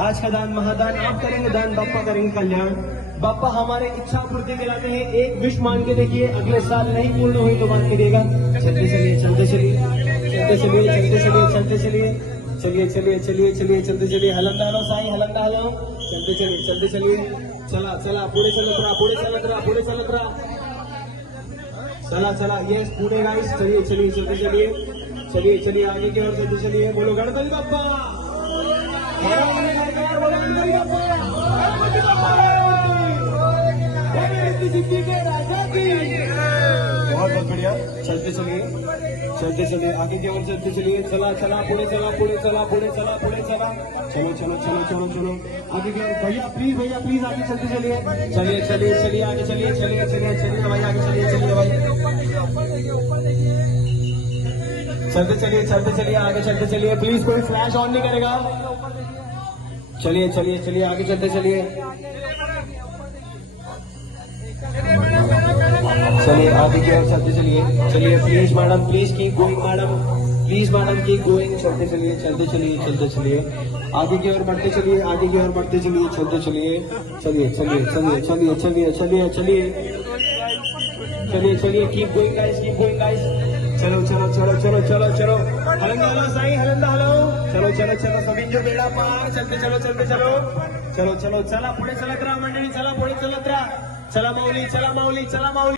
आज का दान महादान आप करेंगे, दान बाप्पा करेंगे कल्याण। बाप्पा हमारे इच्छा पूर्ति दिलाते हैं, एक विश मान के देखिए, अगले साल नहीं पूर्ण हुई तो मान के देगा। चलते चलिए चलते चलिए चलते चलिए चलते चलिए चलते चलिए चलिए चलिए चलिए चलिए चलते चलिए, हलंदा हलो साई, हलंदा हलो, चलते चलिए चला चला पुढे चलत रहा, पुढे चलत रहा, पुढे चलत रहा, चला चला, यस पुढे गाइस, चलिए चलिए चलते चलिए चलिए चलिए आगे की ओर चलते चलिए। बोलो गणपति बाप्पा, बोलो गणपति बाप्पा, सिद्धि के राजा की। बहुत बहुत बढ़िया, चलते चलिए आगे की ओर चलते चलिए, चला चला पुढे चला, पुढे चला, पुढे चला, पुढे चला, चलो चलो चलो चलो चलो आगे की ओर। भैया प्लीज आगे चलते चलिए, चलिए चलिए चलिए आगे चलिए, चलिए चलिए चलिए भाई आगे चलिए, चलिए भाई चलते चलिए आगे चलते चलिए, प्लीज कोई फ्लैश ऑन नहीं करेगा। चलिए चलिए चलिए आगे चलते चलिए, चलिए आगे की ओर चलते चलिए, चलिए please madam, please keep going madam, please madam keep going, चलते चलिए चलते चलिए चलते चलिए आगे की ओर बढ़ते चलिए, आगे की ओर बढ़ते चलिए, चलते चलिए चलिए चलिए चलिए चलिए चलिए चलिए चलिए चलिए चलिए keep going guys, keep going guys, चलो चलो चलो चलो चलो चलो, हलंदा हलो साई, हलंदा हलो, चलो चलो चलो सभी जो बेड़ा पार, चलते चलो चलते चलो चलो चलो चला पुढे चलत राहा मंडळी, चला पुढे चलत राहा, चला माऊली चला माऊली चला माऊली।